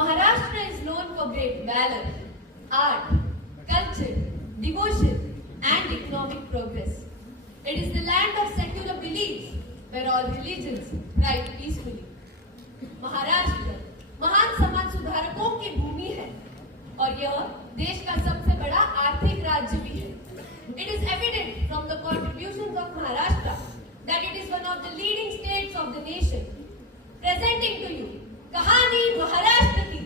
Maharashtra is known for great valor, art, culture, devotion, and economic progress. It is the land of secular beliefs where all religions thrive peacefully. Maharashtra महान समाज सुधारकों की भूमि है और यह देश का सबसे बड़ा आर्थिक राज्य भी है. It is evident from the contributions of Maharashtra that it is one of the leading states of the nation. Presenting to you कहानी महाराष्ट्र की.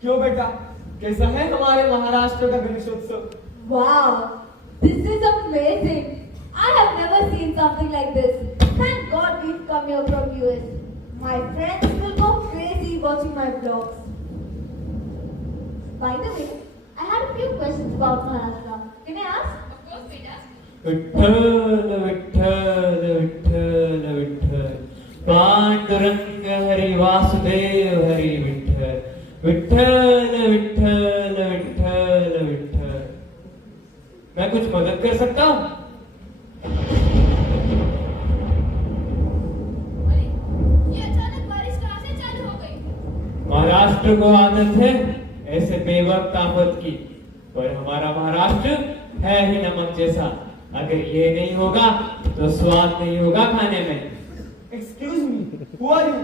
क्यों बेटा, कैसा है हमारे महाराष्ट्र का Ganeshotsav? Wow, this is amazing. I have never seen something like this. Thank God we've come here from US. My friends will go crazy watching my vlogs. By the way, I had a few questions about Maharashtra. Can I ask? Of course, beta. Vitthal Vitthal Vitthal Vitthal Pandurang Hari Vasudev Hari Vitthal Vitthal Vitthal Vitthal Vitthal. मैं कुछ मदद कर सकता हूँ? अरे, ये अचानक बारिश कहाँ से चालू हो गई? महाराष्ट्र को आदत है ऐसे बेवक्त आफत की, पर हमारा महाराष्ट्र है ही नमक जैसा. अगर ये नहीं होगा तो स्वाद नहीं होगा खाने में. Excuse me, who are you?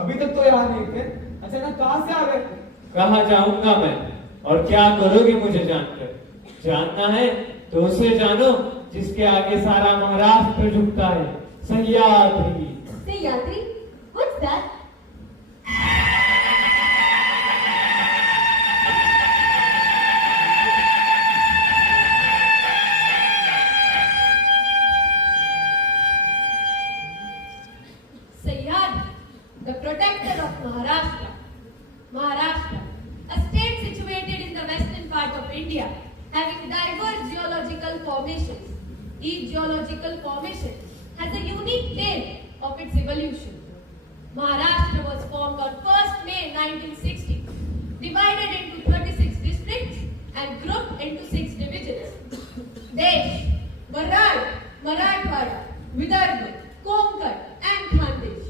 अभी तक तो यहाँ नहीं थे, अचानक कहाँ से आ गए? कहाँ जाऊंगा मैं और क्या करोगे मुझे जानकर? जानना है तो उसे जानो जिसके आगे सारा महाराष्ट्र झुकता है. Sahyadri. Sahyadri? What's that? Sahyadri, the protector of Maharashtra. Maharashtra, a state situated in the western part of India, having diverse geological formations. Each geological formation has a unique tale of its evolution. Maharashtra was formed on 1st May 1960, divided into 36 districts and grouped into 6 divisions. Desh, Marad, Marathwada, Vidarbha, Konkan and Khandesh.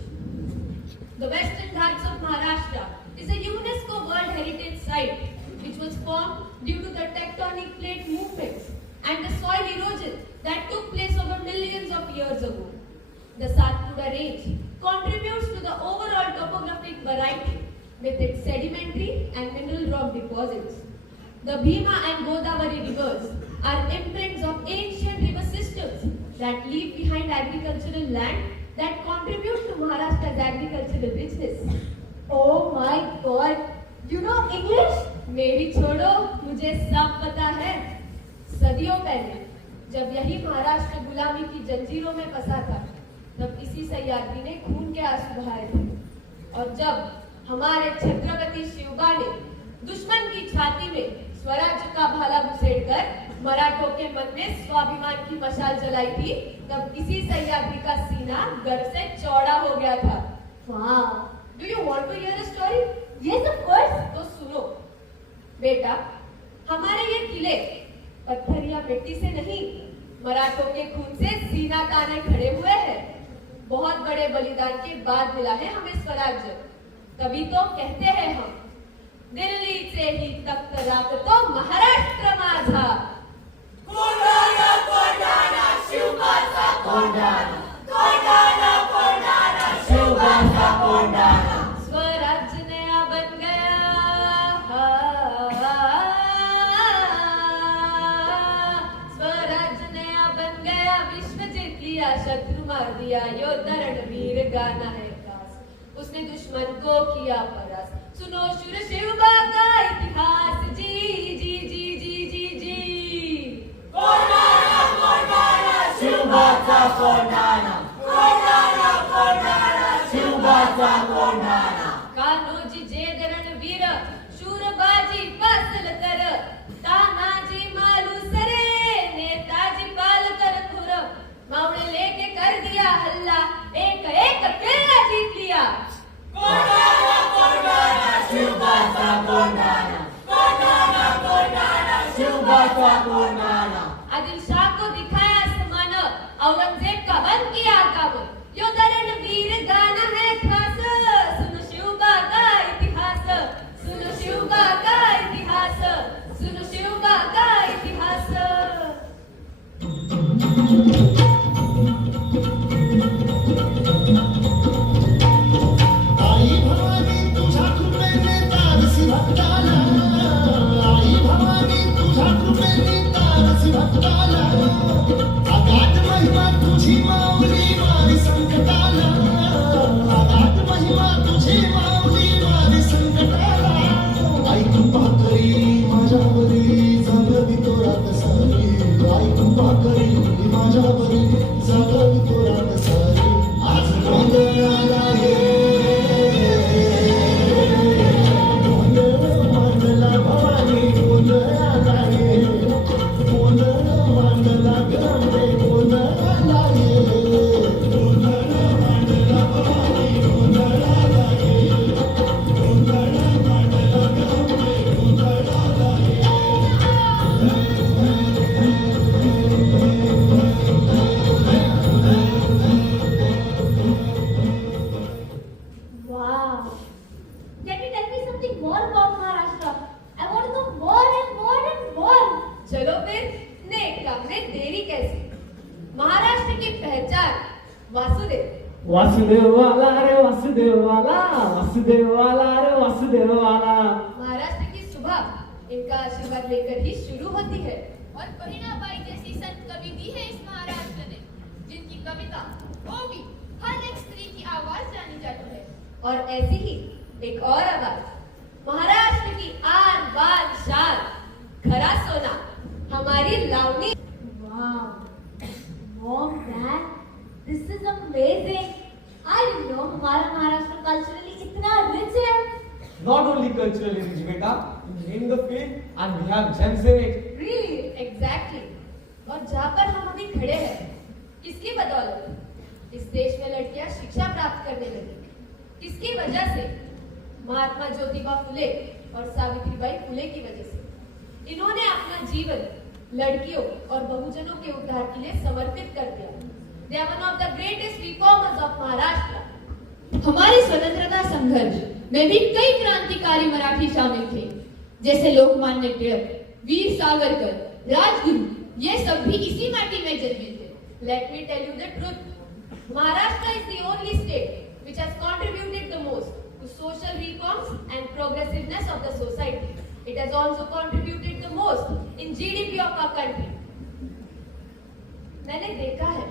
The Western Ghats of Maharashtra is a UNESCO World Heritage Site which was formed due to the tectonic plate movements and the soil erosion that took place over millions of years ago. The Satpura Range contributes to the overall topographic variety with its sedimentary and mineral rock deposits. The Bhima and Godavari rivers are imprints of ancient river systems that leave behind agricultural land that contribute to Maharashtra's agricultural richness. Oh my God! You know English? मेरी छोड़ो, मुझे सब पता है. सदियों पहले जब यही महाराष्ट्र गुलामी की जंजीरों में फंसा था, तब इसी सह्याद्री ने खून के आंसू बहाए थे. और जब हमारे छत्रपति शिवबा ने दुश्मन की छाती में स्वराज्य का भाला घुसेड़कर मराठों के मन में स्वाभिमान की मशाल जलाई थी, तब इसी सह्याद्री का सीना गर्व से चौड़ा हो गया था. Wow! Do you want to hear a story? Yes, of course. तो सुनो बेटा, हमारे ये किले पत्थर या मिट्टी से नहीं, मराठों के खून से सीना ताने खड़े हुए हैं. बहुत बड़े बलिदान के बाद मिला है हमें स्वराज्य. तभी तो कहते हैं हम, दिल्ली से ही तख्त लागतो महाराष्ट्र माझा. कोंढाणा कोंढाणा शिवबाचा कोंढाणा, कोंढाणा कोंढाणा शिवबाचा कोंढाणा. स्वराज्य नया बन गया उसने दुश्मन को किया परास्त। सुनो शूर शिवबा का इतिहास, जी जी जी जी जी जी। शिवबाचा कोंढाणा, शिवबाचा कोंढाणा. कान्होजी जेद रणवीर, शूरबाजी पासल कर, तानाजी मालुसरे, नेताजी पालकर खुर, मावळे लेके कर दिया हल्ला, एक एक किल्ला जीत लिया. शिवबाचा कोंढाणा, शिवबाचा कोंढाणा. आदिलशाह को दिखाया आसमान, औरंगजेब का बंद किया काम, यो रणवीर गाना है खास. सुनो शिवबा का इतिहास, सुनो शिवबा का इतिहास, सुनो शिवबा का इतिहास. आई भवानी तुझ्या कृपेने तारसी भक्ताला, आई भवानी तुझ्या कृपेने तारसी भक्ताला, अगाध महिमा तुझी माऊली वारी संकटाला, अगाध महिमा तुझी माऊली वारी संकटाला. आई कृपा करी माझ्यावरी जागवी तो रात सारी, आई कृपा करी माझ्यावरी जागवी तो रात सारी. आज गोंधळ आला हे, गोंधळ मांडला भवानी, गोंधळ आला हे, गोंधळ मांडला गंगे, गोंधळ आला हे, गोंधळ मांडला भवानी, गोंधळ आला हे, गोंधळ मांडला गंगे, गोंधळ आला हे. Wow. Can you tell me something more about Maharashtra? I want to know more and more and more. चलो फिर नेक काम में देरी कैसी. महाराष्ट्र की पहचान वासुदेव. वासुदेव वाला रे वासुदेव वाला, वासुदेव वाला रे वासुदेव वाला. महाराष्ट्र की सुबह इनका आशीर्वाद लेकर ही शुरू होती है. और बहिणाबाई जैसी संत कवि दी है इस महाराष्ट्र ने, जिनकी कविता वो भी हर एक स्त्री की आवाज जानी जाती है. और ऐसी ही एक और आवाज, महाराष्ट्र की आन बान शान, खरा सोना, हमारी Lavani. Wow. Mom, Dad, this is amazing. I didn't know हमारा महाराष्ट्र culturally इतना rich है. Not only culturally rich, beta, you name the field and we have gems in it. Really, exactly. और जहाँ पर हम अभी खड़े हैं, किसकी बदौलत इस देश में लड़कियां शिक्षा प्राप्त करने लगी? किसकी वजह से? महात्मा ज्योतिबा फुले और सावित्रीबाई फुले की वजह से. इन्होंने अपना जीवन लड़कियों और बहुजनों के उद्धार के लिए समर्पित कर दिया. They are one of the greatest reformers of Maharashtra. हमारे स्वतंत्रता संघर्ष में भी कई क्रांतिकारी मराठी शामिल थे, जैसे लोकमान्य तिलक, वीर सावरकर, राजगुरु. ये सब भी इसी माटी में जन्मे थे. Let me tell you the truth. Maharashtra is the only state which has contributed the most to social reforms and progressiveness of the society. It has also contributed the most in GDP of our country. मैंने देखा है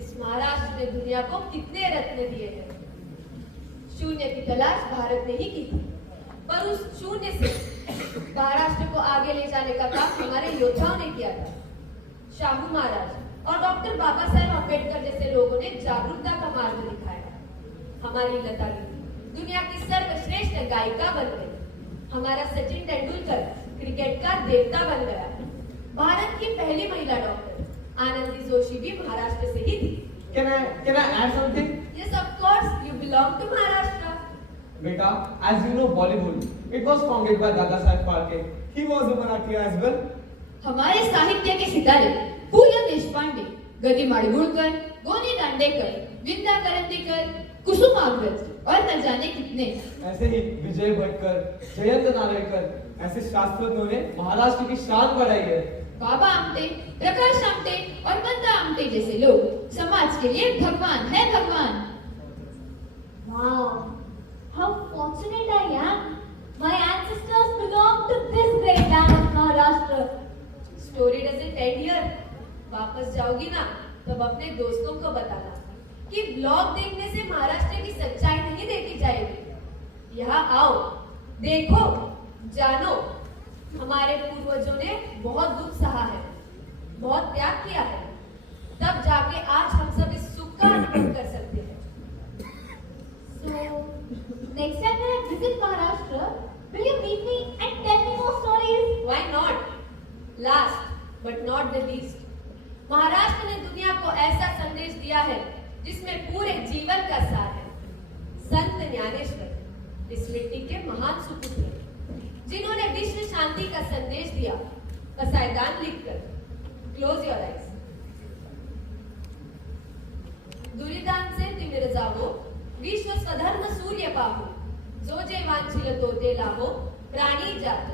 इस महाराष्ट्र ने दुनिया को कितने रत्न दिए हैं. शून्य की तलाश भारत ने ही की थी, पर उस शून्य से महाराष्ट्र को आगे ले जाने का काम हमारे योद्धाओं ने किया था. शाहू महाराज और डॉक्टर बाबा साहेब अम्बेडकर जैसे लोगों ने जागरूकता का मार्ग दिखाया. हमारी लता दीदी दुनिया की सर्वश्रेष्ठ गायिका बन गई. हमारा सचिन तेंदुलकर क्रिकेट का देवता बन गया. भारत की पहली महिला डॉक्टर आनंदी जोशी भी महाराष्ट्र से ही थी. Can I add something? Yes, of course, you belong to Maharashtra. Beta, as you know, Bollywood, it was founded by Dada Saheb Phalke. He was a Marathi as well. हमारे साहित्य के सितारे पु ल देशपांडे, गदी माडगुळकर, गोनी दांडेकर, विंदा करंदीकर, कुसुम अग्रज और न जाने कितने. ऐसे ही विजय भटकर, जयंत नारायणकर, ऐसे शास्त्रज्ञों ने महाराष्ट्र की शान बढ़ाई है. बाबा आमटे, प्रकाश आमटे और मंदा आमटे जैसे लोग समाज के लिए भगवान है भगवान. Wow. How fortunate I am. My ancestors belong to this great land of Maharashtra. Story doesn't and here. वापस जाओगी ना तब अपने दोस्तों को बताना कि ब्लॉग देखने से महाराष्ट्र की सच्चाई नहीं देखी आओ, देखो, जानो, हमारे पूर्वजों ने बहुत दुख सहा है, बहुत त्याग किया है, तब जाके आज हम सब इस सुख का अनुभव कर सकते हैं। So, next time when I visit Maharashtra, will you meet me and tell me more stories? Why not? Last but not the least, Maharashtra ने दुनिया को ऐसा संदेश दिया है जिसमें पूरे जीवन का सार है। संत ज्ञानेश्वर इस मिट्टी के महान सुपुत्र हैं, जिन्होंने विश्व शांति का संदेश दिया। कसायदान लिखकर क्लोज योर आईज। दुरितांचे तिमिर जावो, विश्व स्वधर्म सूर्य पाहो, जो जे वांछिल तो ते लाभो, प्राणी जात।